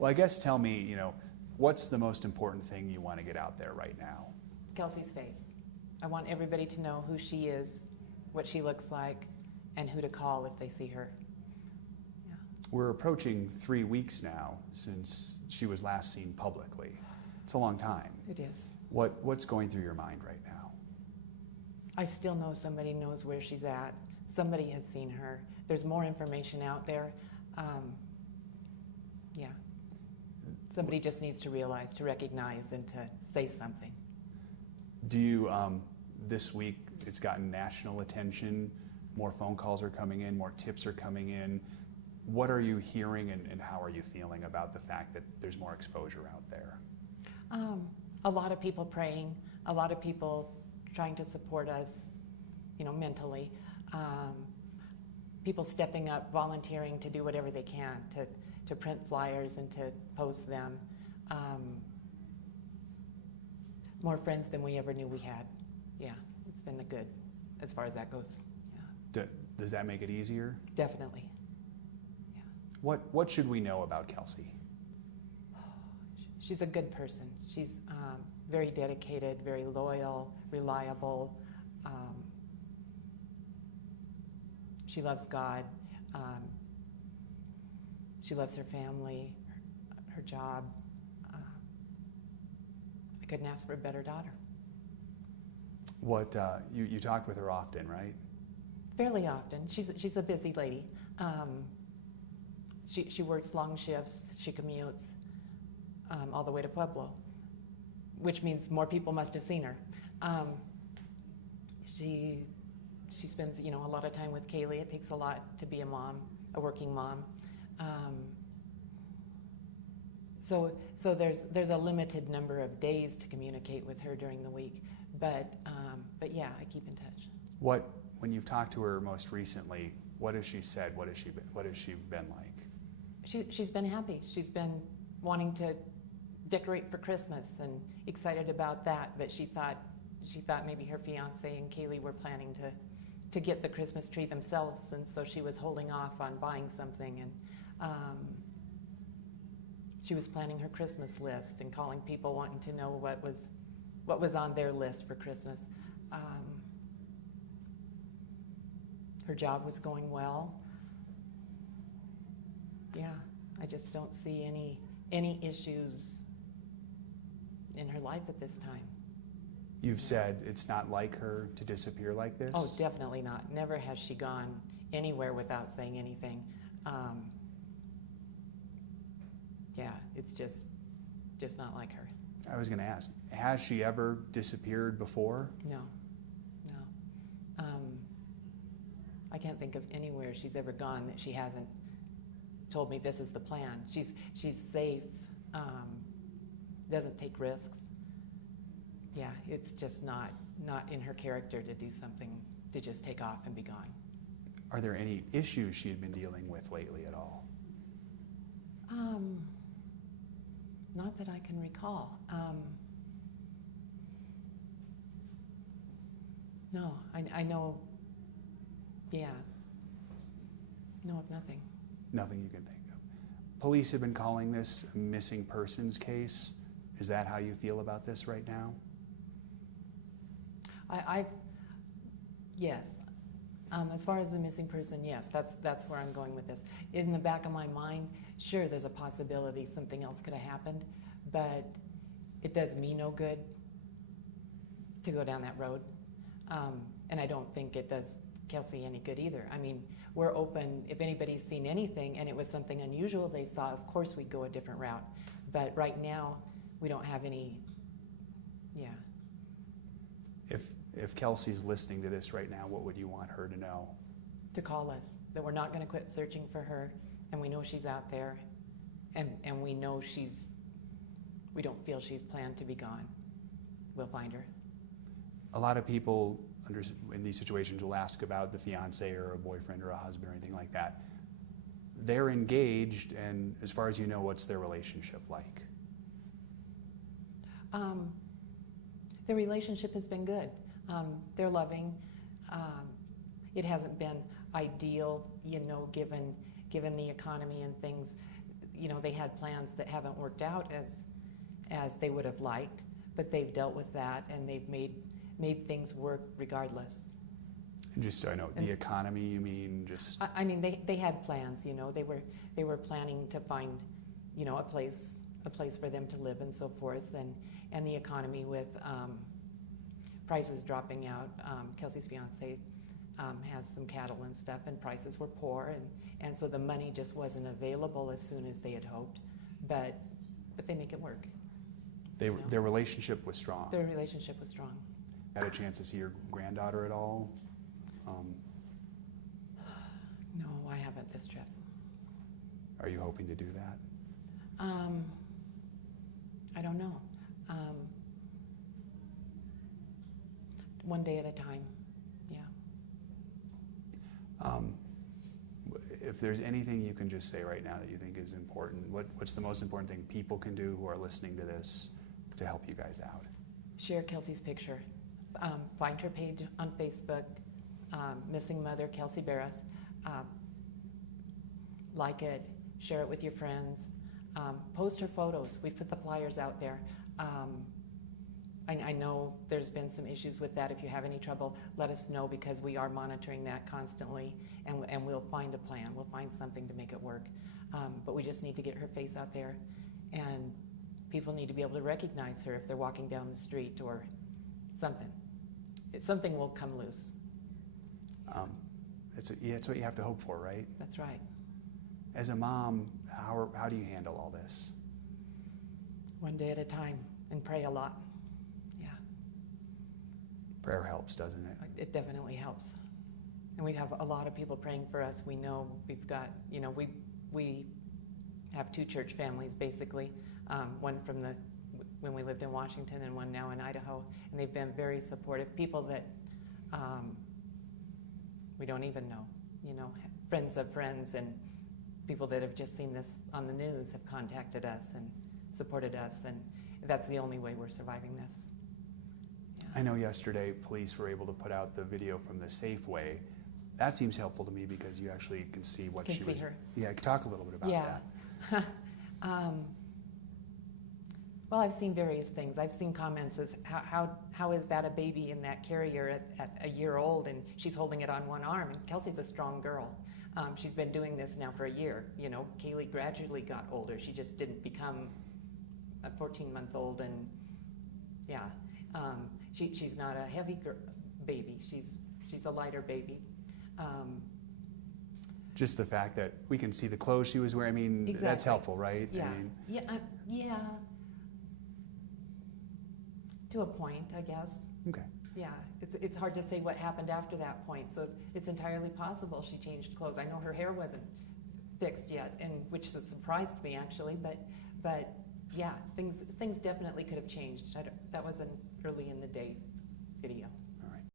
Well, I guess tell me, what's the most important thing you want to get out there right now? Kelsey's face. I want everybody to know who she is, what she looks like, and who to call if they see her. Yeah. We're approaching 3 weeks now since she was last seen publicly. It's a long time. It is. What's going through your mind right now? I still know somebody knows where she's at. Somebody has seen her. There's more information out there. Yeah. Somebody just needs to realize, to recognize, and to say something. Do you, this week, it's gotten national attention, more phone calls are coming in, more tips are coming in. What are you hearing and how are you feeling about the fact that there's more exposure out there? A lot of people praying, a lot of people trying to support us, mentally. People stepping up, volunteering to do whatever they can to print flyers and to post them. More friends than we ever knew we had. Yeah, it's been good as far as that goes. Yeah. Does that make it easier? Definitely. Yeah. What should we know about Kelsey? She's a good person. She's very dedicated, very loyal, reliable. She loves God. She loves her family, her job. I couldn't ask for a better daughter. You talk with her often, right? Fairly often. She's a busy lady. She works long shifts. She commutes all the way to Pueblo, which means more people must have seen her. She spends a lot of time with Kaylee. It takes a lot to be a mom, a working mom. So there's a limited number of days to communicate with her during the week, but yeah, I keep in touch. When you've talked to her most recently, what has she said? What has she been like? She's been happy. She's been wanting to decorate for Christmas and excited about that, but she thought maybe her fiance and Kaylee were planning to get the Christmas tree themselves, and so she was holding off on buying something, and she was planning her Christmas list and calling people wanting to know what was on their list for Christmas. Her job was going well. Yeah, I just don't see any issues in her life at this time. You've said it's not like her to disappear like this? Oh, definitely not. Never has she gone anywhere without saying anything. Yeah, it's just not like her. I was going to ask, has she ever disappeared before? No. I can't think of anywhere she's ever gone that she hasn't told me this is the plan. She's safe, doesn't take risks. Yeah, it's just not in her character to do something, to just take off and be gone. Are there any issues she had been dealing with lately at all? Not that I can recall. No, I know, yeah. No, of nothing. Nothing you can think of. Police have been calling this a missing persons case. Is that how you feel about this right now? Yes. As far as the missing person, yes, that's where I'm going with this. In the back of my mind, sure, there's a possibility something else could have happened, but it does me no good to go down that road. And I don't think it does Kelsey any good either. I mean, we're open. If anybody's seen anything and it was something unusual they saw, of course we'd go a different route. But right now, we don't have any, yeah. If Kelsey's listening to this right now, what would you want her to know? To call us, that we're not going to quit searching for her, and we know she's out there, and we know we don't feel she's planned to be gone. We'll find her. A lot of people in these situations will ask about the fiance or a boyfriend or a husband or anything like that. They're engaged, and as far as you know, what's their relationship like? The relationship has been good. They're loving. It hasn't been ideal, given the economy and things. they had plans that haven't worked out as they would have liked, but they've dealt with that and they've made things work regardless. And just so I know, the economy, you mean just... I mean, they had plans, they were planning to find, a place for them to live and so forth, and the economy with prices dropping out. Kelsey's fiance has some cattle and stuff, and prices were poor, and so the money just wasn't available as soon as they had hoped, but they make it work. Their relationship was strong. Their relationship was strong. Had a chance to see your granddaughter at all? No, I haven't this trip. Are you hoping to do that? I don't know. One day at a time, yeah. If there's anything you can just say right now that you think is important, what's the most important thing people can do who are listening to this to help you guys out? Share Kelsey's picture. Find her page on Facebook, Missing Mother Kelsey Barreth. Like it, share it with your friends. Post her photos. We've put the flyers out there. I know there's been some issues with that. If you have any trouble, let us know, because we are monitoring that constantly, and we'll find a plan. We'll find something to make it work. But we just need to get her face out there, and people need to be able to recognize her if they're walking down the street or something. Something will come loose. It's what you have to hope for, right? That's right. As a mom, how do you handle all this? One day at a time, and pray a lot. Yeah. Prayer helps, doesn't it? It definitely helps. And we have a lot of people praying for us. We know we've got, we have two church families, basically. One from when we lived in Washington, and one now in Idaho. And they've been very supportive. People that we don't even know, friends of friends, and people that have just seen this on the news have contacted us and supported us, and that's the only way we're surviving this. Yeah. I know yesterday police were able to put out the video from the Safeway. That seems helpful to me because you actually can see what she was... her. Yeah, talk a little bit about that. Well, I've seen various things. I've seen comments as how is that a baby in that carrier at a year old, and she's holding it on one arm, and Kelsey's a strong girl. She's been doing this now for a year. Kaylee gradually got older. She just didn't become a 14-month-old, and yeah, she's not a heavy baby. She's a lighter baby. Just the fact that we can see the clothes she was wearing, Exactly. That's helpful, right? Yeah, yeah. To a point, I guess. Okay. Yeah, it's hard to say what happened after that point, so it's entirely possible she changed clothes. I know her hair wasn't fixed yet, and which has surprised me actually, but yeah, things definitely could have changed. That was an early in the day video.